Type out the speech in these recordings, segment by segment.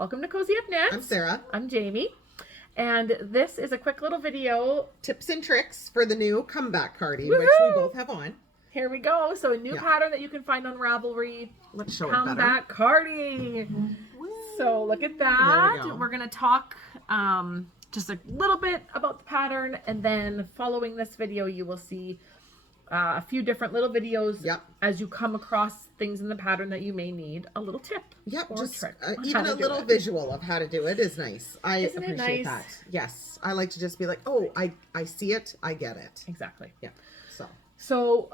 Welcome to Cozy Up Knits. I'm Sarah. I'm Jamie. And this is a quick little video. Tips and tricks for the new comeback Cardi, which we both have on. Here we go. So a new pattern that you can find on Ravelry. Let's show it Comeback better. Cardi. So look at that. There we go. We're going to talk just a little bit about the pattern. And then following this video, you will see a few different little videos as you come across things in the pattern that you may need a little tip or just trick. even a little visual of how to do it is nice. I appreciate that. Yes, I like to just be like, oh, I see it, I get it. Exactly. Yeah. So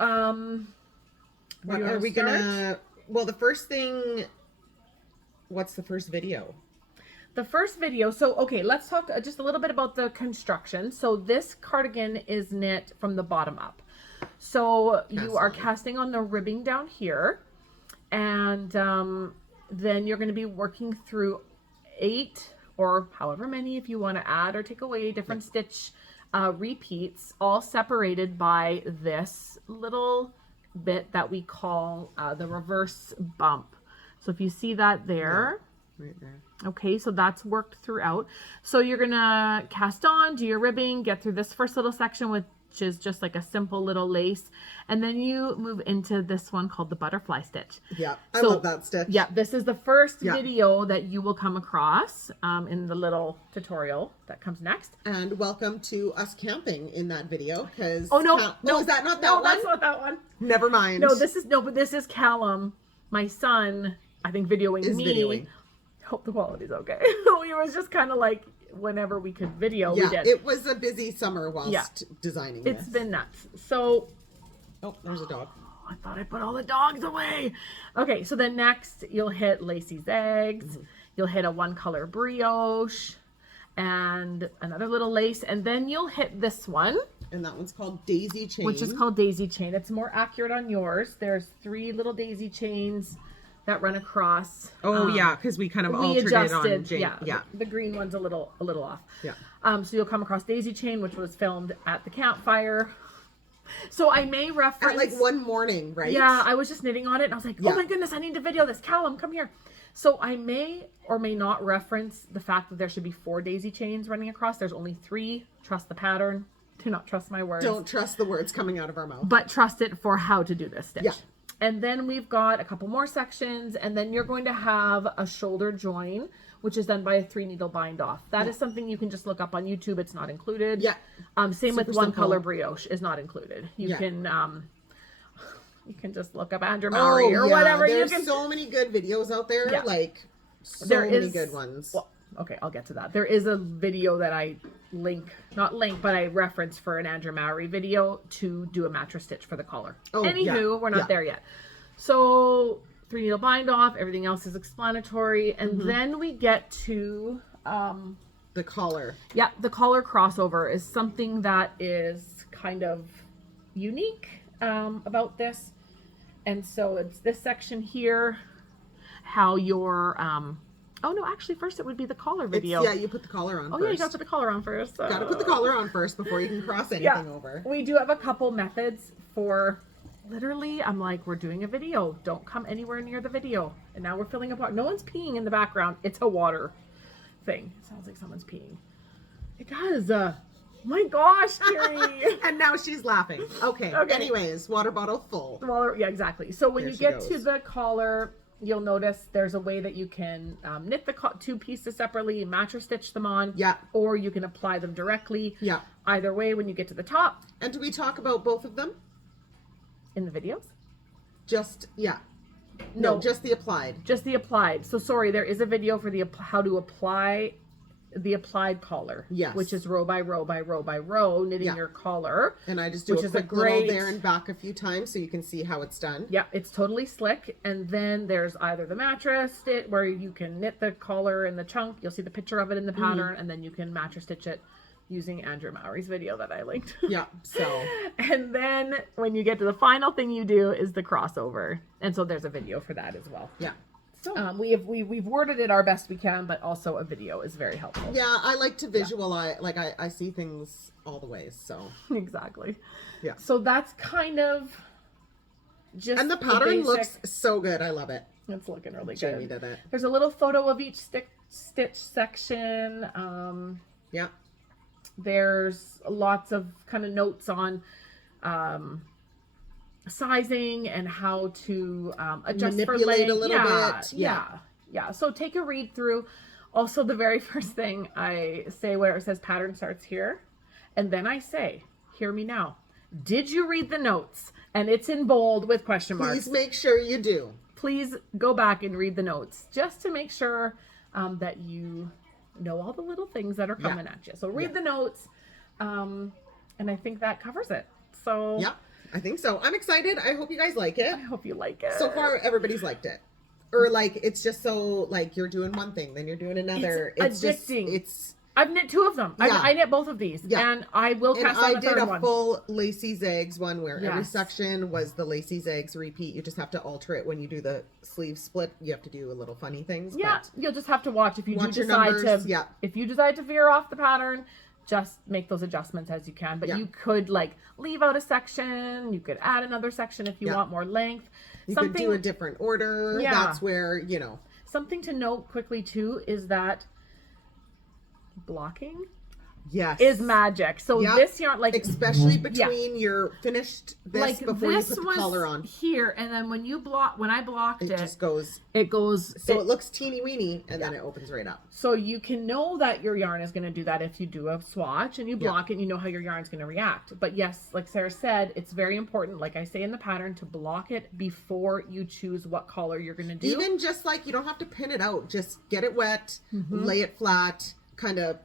what are we gonna? Well, the first thing. What's the first video? The first video. So okay, let's talk just a little bit about the construction. So this cardigan is knit from the bottom up. So you are casting on the ribbing down here, and then you're going to be working through 8 or however many, if you want to add or take away, different stitch repeats, all separated by this little bit that we call the reverse bump. So if you see that there, right there. Okay, so that's worked throughout. So you're gonna cast on, do your ribbing, get through this first little section, which is just like a simple little lace, and then you move into this one called the butterfly stitch. Yeah, I love that stitch. Yeah, this is the first video that you will come across in the little tutorial that comes next. And welcome to us camping in that video, because no, is that not that one? No, that's not that one. Never mind. No, but this is Callum, my son, I think videoing me. Hope the quality's okay. It was just kind of like whenever we could video, we did. It was a busy summer whilst designing this. It's been nuts. So, oh, there's a dog. I thought I put all the dogs away. Okay, so then next you'll hit Lacey's eggs. You'll hit a one color brioche and another little lace, and then you'll hit this one. And that one's called daisy chain. Which is called daisy chain. It's more accurate on yours. There's 3 little daisy chains that run across. Oh yeah, because we kind of altered it on Jane. Yeah. The green one's a little off. Yeah. So you'll come across daisy chain, which was filmed at the campfire. So I may reference at like one morning, right? Yeah, I was just knitting on it and I was like, oh my goodness, I need to video this. Callum, come here. So I may or may not reference the fact that there should be 4 daisy chains running across. There's only 3. Trust the pattern. Do not trust my words. Don't trust the words coming out of our mouth. But trust it for how to do this stitch. Yeah. And then we've got a couple more sections, and then you're going to have a shoulder join, which is done by a 3 needle bind off. That is something you can just look up on YouTube. It's not included. Yeah. Same with one color brioche is not included. You can just look up Andrew Mowry or whatever. There's so many good videos out there. Yeah. Like many good ones. Well, okay, I'll get to that. There is a video that I but I reference for an Andrew Mowry video to do a mattress stitch for the collar. Oh, anywho, we're not there yet. So 3 needle bind off, everything else is explanatory. And then we get to the collar. Yeah, the collar crossover is something that is kind of unique about this. And so it's this section here, how your oh no, actually first it would be the collar video. You put the collar on first. Oh yeah, you gotta put the collar on first. So. Gotta put the collar on first before you can cross anything over. We do have a couple methods for, literally, I'm like, we're doing a video. Don't come anywhere near the video. And now we're filling a pot. No one's peeing in the background. It's a water thing. It sounds like someone's peeing. It does. My gosh, Carrie. And now she's laughing. Okay. Anyways, water bottle full. Yeah, exactly. So when you get to the collar, you'll notice there's a way that you can knit the 2 pieces separately, mattress stitch them on. Yeah. Or you can apply them directly. Yeah. Either way, when you get to the top. And do we talk about both of them? In the videos? No, just the applied. Just the applied. So sorry, there is a video for how to apply the applied collar. Yes. Which is row by row by row by row, knitting your collar. And I just do a quick little there and back a few times so you can see how it's done. Yeah, it's totally slick. And then there's either the mattress stitch where you can knit the collar in the chunk. You'll see the picture of it in the pattern, and then you can mattress stitch it using Andrew Mowry's video that I linked. Yeah, so. And then when you get to the final thing you do is the crossover. And so there's a video for that as well. Yeah. We've worded it our best we can, but also a video is very helpful. Yeah, I like to visualize, like I see things all the ways, so. Exactly. Yeah. So that's kind of just and the pattern looks so good. I love it. It's looking really Jamie good. did it. There's a little photo of each stitch section. Yeah. There's lots of kind of notes on sizing and how to adjust manipulate for length. a little bit. Yeah. So take a read through. Also, the very first thing I say where it says pattern starts here, and then I say, hear me now. Did you read the notes? And it's in bold with question marks. Please make sure you do. Please go back and read the notes just to make sure that you know all the little things that are coming at you. So read the notes, and I think that covers it. So yeah, I think so. I'm excited. I hope you guys like it. I hope you like it. So far, everybody's liked it. Or like, it's just so like you're doing one thing, then you're doing another. It's addicting. It's I've knit 2 of them. Yeah. I knit both of these, and I will cast on the third one. I did a full lacy zags one where every section was the lacy zags repeat. You just have to alter it when you do the sleeve split. You have to do a little funny things. Yeah, but you'll just have to watch if you watch do your decide numbers, to. If you decide to veer off the pattern, just make those adjustments as you can. But you could like leave out a section. You could add another section if you want more length. You could do a different order. Yeah. That's where, you know. Something to note quickly too is that blocking is magic. So this yarn, like especially between your finished this like before this you put the collar on here, and then when I blocked it, just goes. It goes. So it looks teeny weeny, and then it opens right up. So you can know that your yarn is going to do that if you do a swatch and you block it, and you know how your yarn's going to react. But yes, like Sarah said, it's very important, like I say in the pattern, to block it before you choose what collar you're going to do. Even just like you don't have to pin it out, just get it wet, lay it flat, kind of.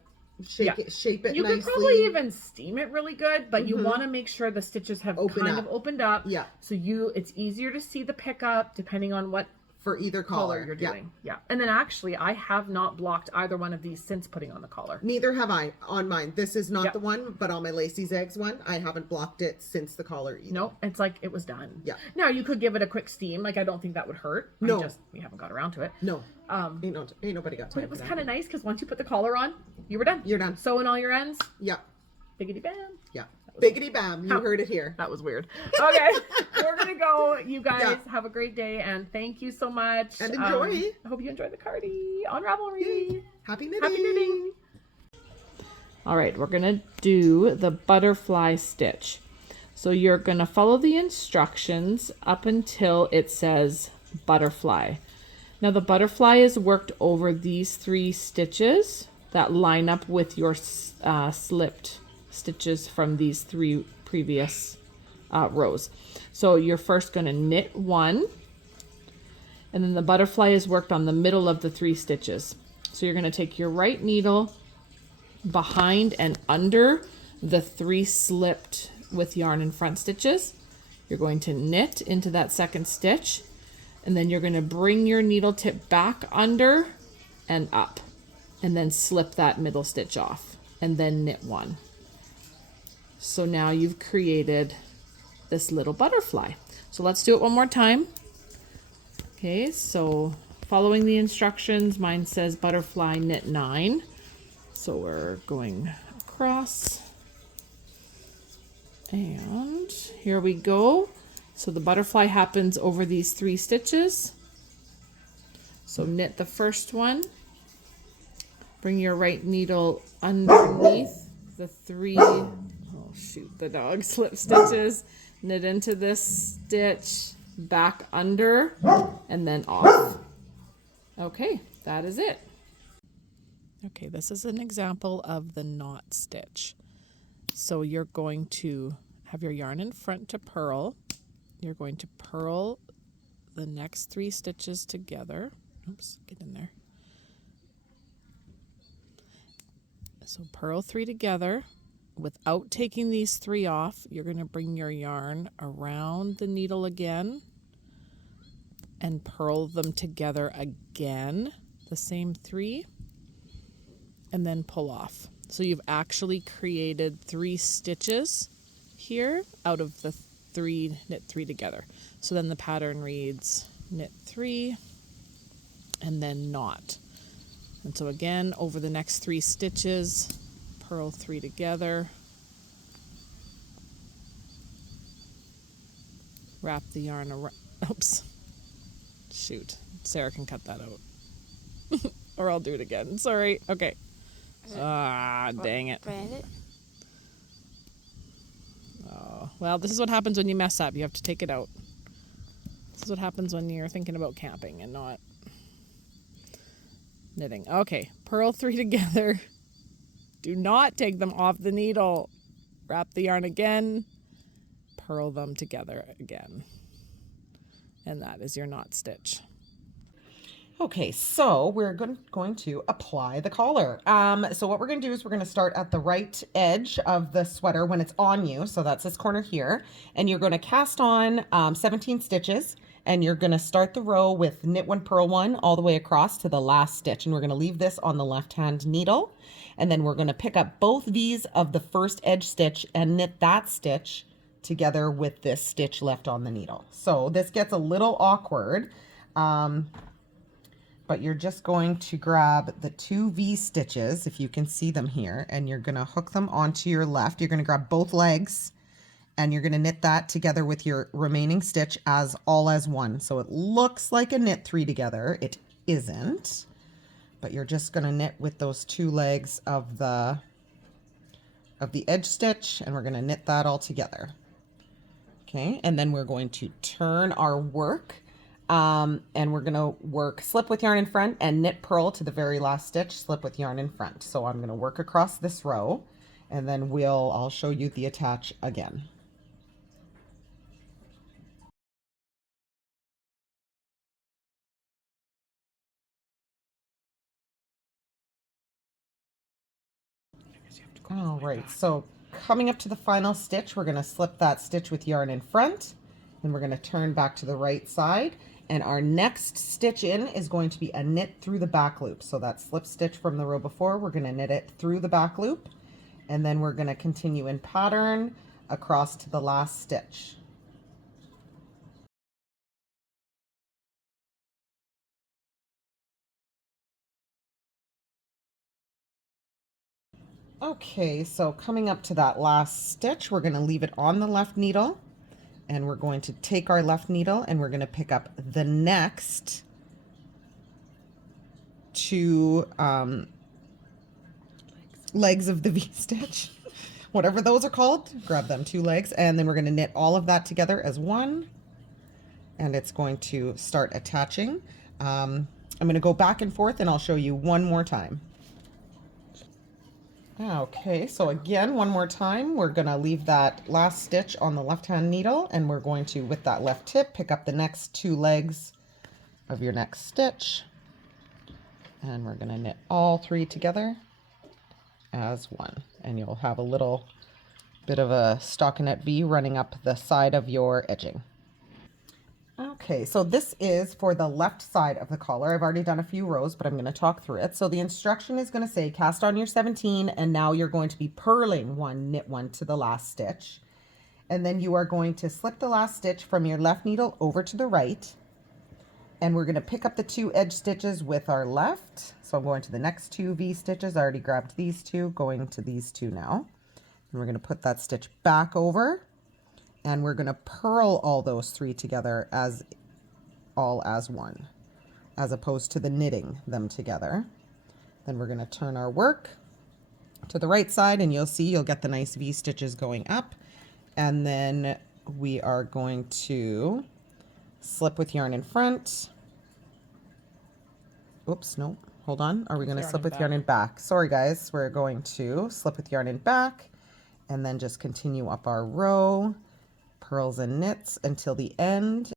Shape it nicely. You could probably even steam it really good, but you want to make sure the stitches have kind of opened up. Yeah. So it's easier to see the pickup depending on what for either collar you're doing. Yeah. And then actually I have not blocked either one of these since putting on the collar. Neither have I on mine. This is not the one, but on my Lacy Zags one, I haven't blocked it since the collar either. Nope. It's like it was done. Yeah. Now you could give it a quick steam. Like I don't think that would hurt. No. We haven't got around to it. No. Ain't nobody got time. But it was kind of nice because once you put the collar on, you were done. You're done. Sewing all your ends. Yeah. Biggity bam. Yeah. Biggity bam. You heard it here. That was weird. Okay. We're going to go. You guys have a great day and thank you so much. And enjoy. I hope you enjoyed the Cardi on Ravelry. Yay. Happy knitting. Happy knitting. All right. We're going to do the butterfly stitch. So you're going to follow the instructions up until it says butterfly. Now the butterfly is worked over these 3 stitches that line up with your slipped stitches from these 3 previous rows. So you're first going to knit 1, and then the butterfly is worked on the middle of the 3 stitches. So you're going to take your right needle behind and under the 3 slipped with yarn and front stitches. You're going to knit into that second stitch, and then you're going to bring your needle tip back under and up, and then slip that middle stitch off, and then knit 1. So now you've created this little butterfly. So let's do it one more time. Okay, so following the instructions, mine says butterfly knit 9. So we're going across, and here we go. So the butterfly happens over these 3 stitches. So knit the first one, bring your right needle underneath the 3, the dog slip stitches, knit into this stitch, back under, and then off. Okay, that is it. Okay, this is an example of the knot stitch. So you're going to have your yarn in front to purl. You're going to purl the next 3 stitches together. Oops, get in there. So purl 3 together. Without taking these 3 off, you're going to bring your yarn around the needle again and purl them together again, the same 3, and then pull off. So you've actually created 3 stitches here out of the 3, knit 3 together. So then the pattern reads knit 3 and then knot. And so again, over the next 3 stitches, purl 3 together, wrap the yarn around, Sarah can cut that out. Or I'll do it again. Sorry. Okay. Dang it. Oh, well, this is what happens when you mess up. You have to take it out. This is what happens when you're thinking about camping and not knitting. Okay, purl 3 together. Do not take them off the needle. Wrap the yarn again. Purl them together again. And that is your knot stitch. Okay, so we're going to apply the collar. So what we're going to do is we're going to start at the right edge of the sweater when it's on you. So that's this corner here. And you're going to cast on 17 stitches. And you're going to start the row with knit 1, purl 1 all the way across to the last stitch. And we're going to leave this on the left-hand needle. And then we're going to pick up both V's of the first edge stitch and knit that stitch together with this stitch left on the needle. So this gets a little awkward. But you're just going to grab the 2 V stitches, if you can see them here, and you're going to hook them onto your left. You're going to grab both legs and you're going to knit that together with your remaining stitch as all as one. So it looks like a knit 3 together. It isn't, but you're just going to knit with those 2 legs of the edge stitch, and we're going to knit that all together. Okay, and then we're going to turn our work. And we're going to work slip with yarn in front and knit purl to the very last stitch, slip with yarn in front. So I'm going to work across this row, and then I'll show you the attach again. All right, so coming up to the final stitch, we're going to slip that stitch with yarn in front, and we're going to turn back to the right side. And our next stitch in is going to be a knit through the back loop. So that slip stitch from the row before, we're going to knit it through the back loop, and then we're going to continue in pattern across to the last stitch. Okay, so coming up to that last stitch, we're going to leave it on the left needle, and we're going to take our left needle and we're going to pick up the next 2 legs of the V-stitch, whatever those are called. Grab them 2 legs, and then we're going to knit all of that together as one, and it's going to start attaching. I'm going to go back and forth and I'll show you one more time. Okay, so again, one more time, we're going to leave that last stitch on the left-hand needle, and we're going to, with that left tip, pick up the next 2 legs of your next stitch, and we're going to knit all 3 together as one, and you'll have a little bit of a stockinette V running up the side of your edging. Okay, so this is for the left side of the collar. I've already done a few rows, but I'm going to talk through it. So the instruction is going to say cast on your 17, and now you're going to be purling 1, knit 1 to the last stitch. And then you are going to slip the last stitch from your left needle over to the right. And we're going to pick up the 2 edge stitches with our left. So I'm going to the next 2 V stitches. I already grabbed these 2, going to these 2 now. And we're going to put that stitch back over. And we're going to purl all those 3 together as all as one, as opposed to the knitting them together. Then we're going to turn our work to the right side, and you'll get the nice V stitches going up. And then we are going to slip with yarn in front. Oops, no, hold on. Are we going to slip with yarn in back? Sorry guys, we're going to slip with yarn in back, and then just continue up our row. Purls and knits until the end.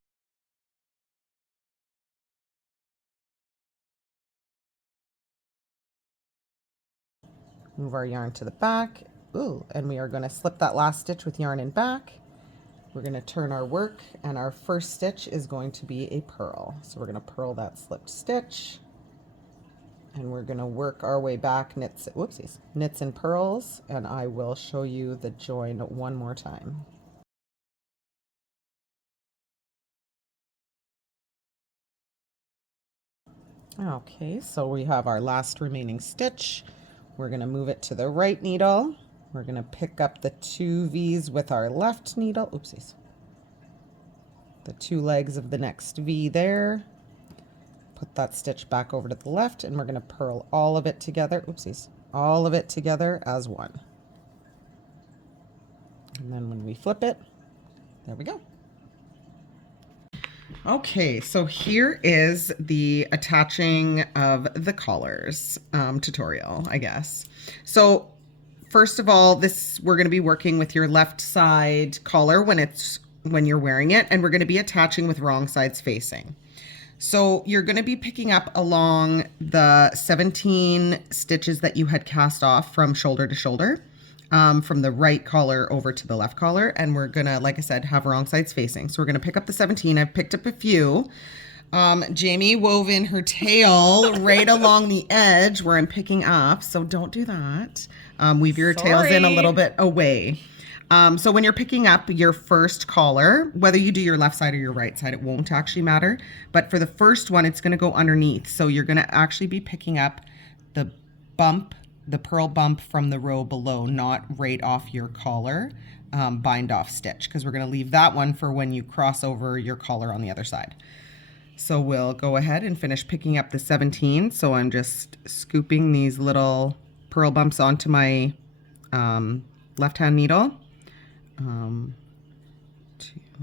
Move our yarn to the back. Ooh, and we are going to slip that last stitch with yarn in back. We're going to turn our work, and our first stitch is going to be a purl. So we're going to purl that slipped stitch, and we're going to work our way back, knits and purls, and I will show you the join one more time. Okay, so we have our last remaining stitch. We're going to move it to the right needle. We're going to pick up the 2 V's with our left needle. Oopsies. The 2 legs of the next V there. put that stitch back over to the left, and we're going to purl all of it together. Oopsies. All of it together as one. And then when we flip it, there we go. Okay, so here is the attaching of the collars tutorial, I guess. So first of all, we're going to be working with your left side collar when you're wearing it, and we're going to be attaching with wrong sides facing. So you're going to be picking up along the 17 stitches that you had cast off from shoulder to shoulder, from the right collar over to the left collar. And we're going to, like I said, have wrong sides facing. So we're going to pick up the 17. I've picked up a few. Jamie wove in her tail right along the edge where I'm picking up. So don't do that. Weave your tails in a little bit away. So when you're picking up your first collar, whether you do your left side or your right side, it won't actually matter. But for the first one, it's going to go underneath. So you're going to actually be picking up the bump, the purl bump from the row below, not right off your collar bind off stitch, because we're going to leave that one for when you cross over your collar on the other side. So we'll go ahead and finish picking up the 17. So I'm just scooping these little purl bumps onto my left-hand needle.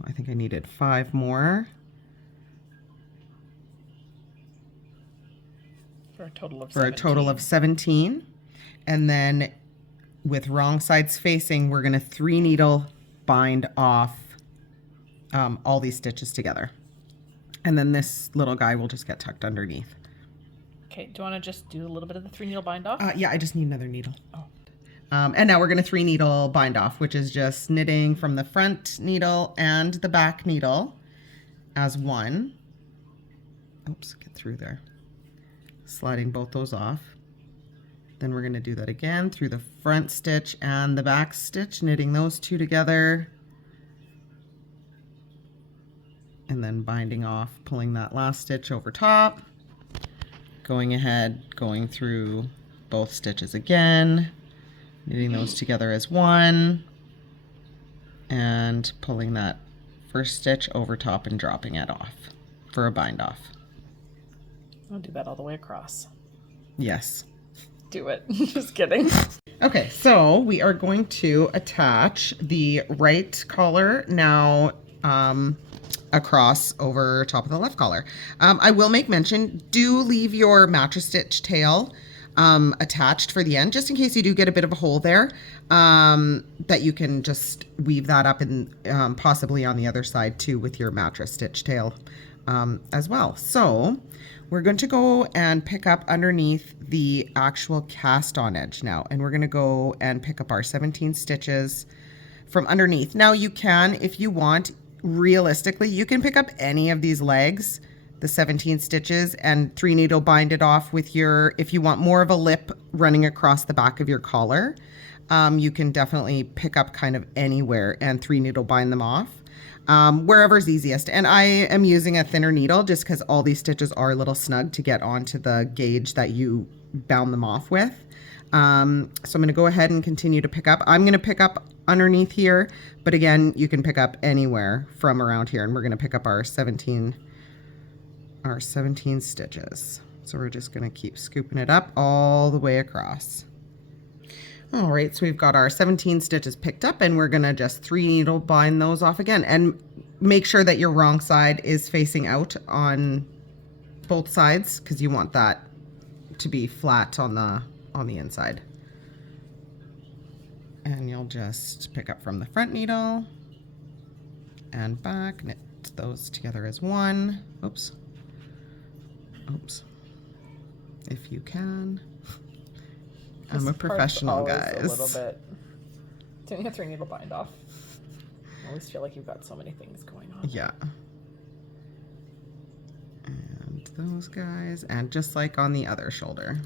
I think I needed 5 more. For a total of 17. For a total of 17. And then with wrong sides facing, we're going to 3 needle bind off all these stitches together. And then this little guy will just get tucked underneath. Okay, do you want to just do a little bit of the 3 needle bind off? Yeah, I just need another needle. Oh. And now we're going to 3 needle bind off, which is just knitting from the front needle and the back needle as one. Oops, get through there. Sliding both those off. Then we're going to do that again through the front stitch and the back stitch, knitting those 2 together. And then binding off, pulling that last stitch over top. Going ahead, going through both stitches again. Knitting those together as one, and pulling that first stitch over top and dropping it off for a bind off. I'll do that all the way across. Yes. Do it. Just kidding. Okay, so we are going to attach the right collar now across over top of the left collar. I will make mention, do leave your mattress stitch tail attached for the end, just in case you do get a bit of a hole there, that you can just weave that up and possibly on the other side too with your mattress stitch tail as well. So we're going to go and pick up underneath the actual cast on edge now, and we're going to go and pick up our 17 stitches from underneath. Now you can, if you want, realistically, you can pick up any of these legs, the 17 stitches, and 3 needle bind it off with your, if you want more of a lip running across the back of your collar, you can definitely pick up kind of anywhere and 3 needle bind them off, wherever's easiest. And I am using a thinner needle just because all these stitches are a little snug to get onto the gauge that you bound them off with. So I'm going to go ahead and continue to pick up. I'm going to pick up underneath here, but again, you can pick up anywhere from around here, and we're going to pick up our 17 stitches. So we're just going to keep scooping it up all the way across. All right, so we've got our 17 stitches picked up, and we're going to just 3 needle bind those off again, and make sure that your wrong side is facing out on both sides, because you want that to be flat on the inside. And you'll just pick up from the front needle and back, knit those together as one. Oops. If you can. I'm a professional, guys. A little bit. Doing a 3 needle bind off. I always feel like you've got so many things going on. Yeah. And those guys, and just like on the other shoulder.